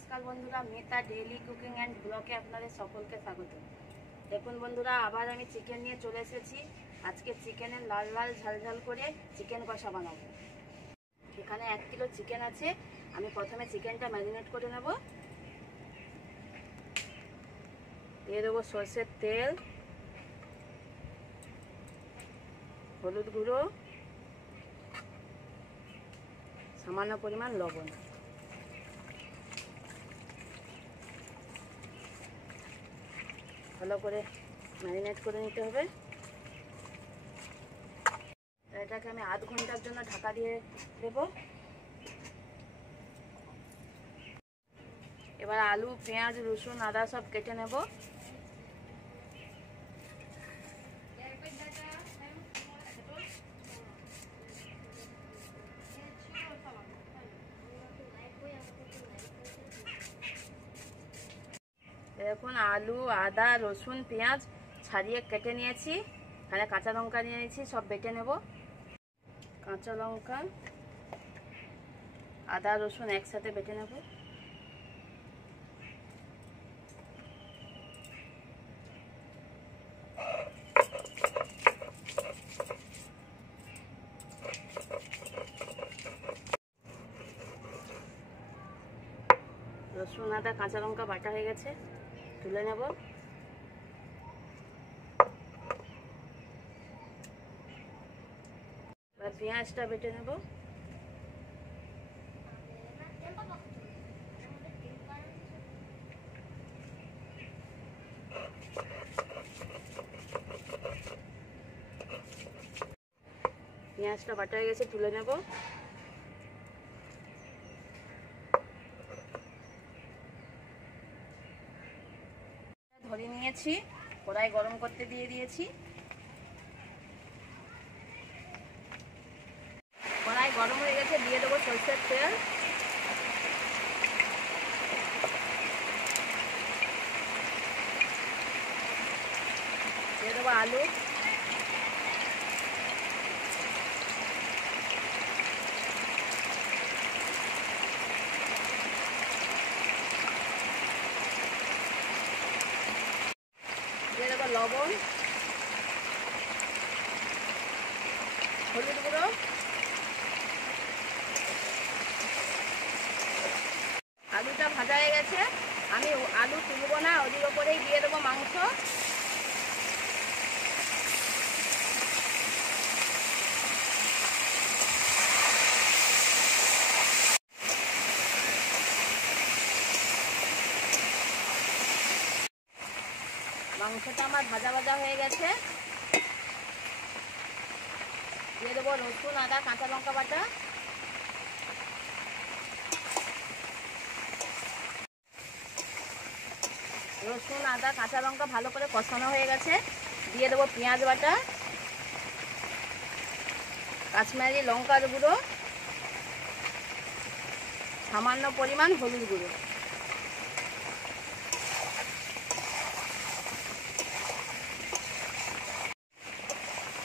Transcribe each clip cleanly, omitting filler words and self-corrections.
নমস্কার বন্ধুরা, Mita daily cooking and ব্লগে আপনাদের সকলকে স্বাগত। দেখুন বন্ধুরা, আবার আমি চিকেন নিয়ে চলে এসেছি। আজকে চিকেনের লাল লাল ঝাল ঝাল করে চিকেন কষা বানাবো। এখানে 1 কিলো চিকেন আছে। আমি প্রথমে চিকেনটা ম্যারিনেট করে নেব। দিয়ে দেবো সরষের তেল, হলুদ গুঁড়ো, সামান্য পরিমাণ লবণ। ভালো করে ম্যারিনেট করে নিতে হবে। এটাকে আমি আধ ঘন্টার জন্য ঢাকা দিয়ে দেব। এবার আলু, পেঁয়াজ, রসুন, আদা সব কেটে নেব। দেখুন আলু, আদা, রসুন, পেঁয়াজ ছাড়িয়ে কেটে নিয়েছি। এখানে কাঁচা লঙ্কা নিয়ে নিয়েছি, সব বেটে নেব। কাঁচা লঙ্কা, আদা, রসুন একসাথে বেটে নেব। রসুন, আদা, কাঁচা লঙ্কা বাটা হয়ে গেছে, তুলে নেব। এবার পেঁয়াজটা বেটে নেব। পেঁয়াজটা বাটা হয়ে গেছে, তুলে নেব। ধরে নিয়েছি, কড়াই গরম করতে দিয়ে দিয়েছি। কড়াই গরম হয়ে গেছে, দিয়ে দেবো সরষের তেল। দিয়ে দেবো আলু, দিয়ে দেবো লবণ, হলুদ গুঁড়ো, আলুটা ভাজা হয়ে গেছে। আমি আলু তুলবো না, ওদির ওপরেই দিয়ে দেবো মাংস। মাংসটা আমার ভাজা ভাজা হয়ে গেছে। দিয়ে দেবো রসুন, আদা, কাঁচা লঙ্কা বাটা। রসুন, আদা, কাঁচা লঙ্কা ভালো করে কষানো হয়ে গেছে। দিয়ে দেবো পেঁয়াজ বাটা, কাশ্মীরি লঙ্কার গুঁড়ো, সামান্য পরিমাণ হলুদ গুঁড়ো।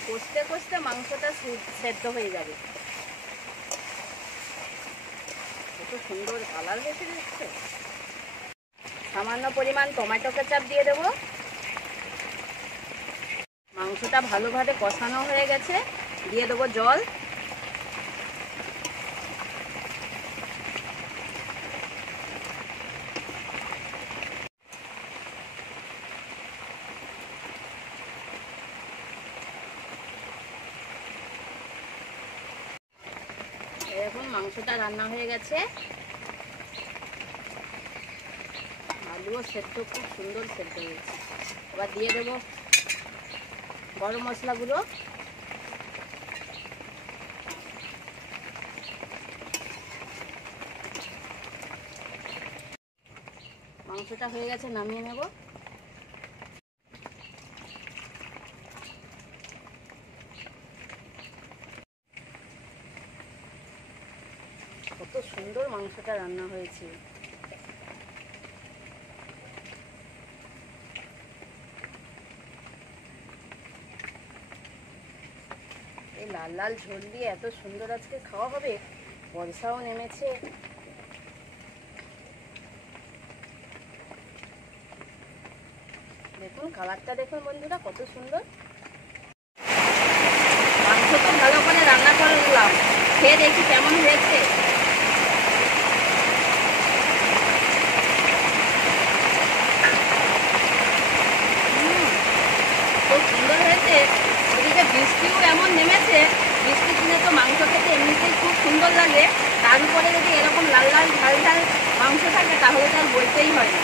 কষতে কষতে মাংসটা সেদ্ধ হয়ে যাবে। কত সুন্দর কালার হয়েছে দেখতে। সামান্য পরিমাণ টমেটো কেচাপ দিয়ে দেব। মাংসটা ভালোভাবে কষানো হয়ে গেছে, দিয়ে দেবো জল। এখন মাংসটা রান্না হয়ে গেছে। আলুও সেদ্ধ, খুব সুন্দর সেদ্ধ হয়েছে। এবার দিয়ে দেবো গরম মশলাগুলো। মাংসটা হয়ে গেছে, নামিয়ে নেব। কত সুন্দর মাংসটা রান্না হয়েছে। এই লাল লাল ঝোল দিয়ে এত সুন্দর আজকে খাওয়া হবে। বর্ষাও নেমেছে। দেখুন কালারটা দেখুন বন্ধুরা কত সুন্দর। মাংস তো ভালো করে রান্না করলাম, খেয়ে দেখি কেমন হয়েছে। খুব সুন্দর হয়েছে। এদিকে বৃষ্টিও এমন নেমেছে, বৃষ্টির দিনে তো মাংস খেতে এমনিতেই খুব সুন্দর লাগে, তার উপরে যদি এরকম লাল লাল ঝাল ঝাল মাংস থাকে তাহলে তো আর বলতেই হয় না।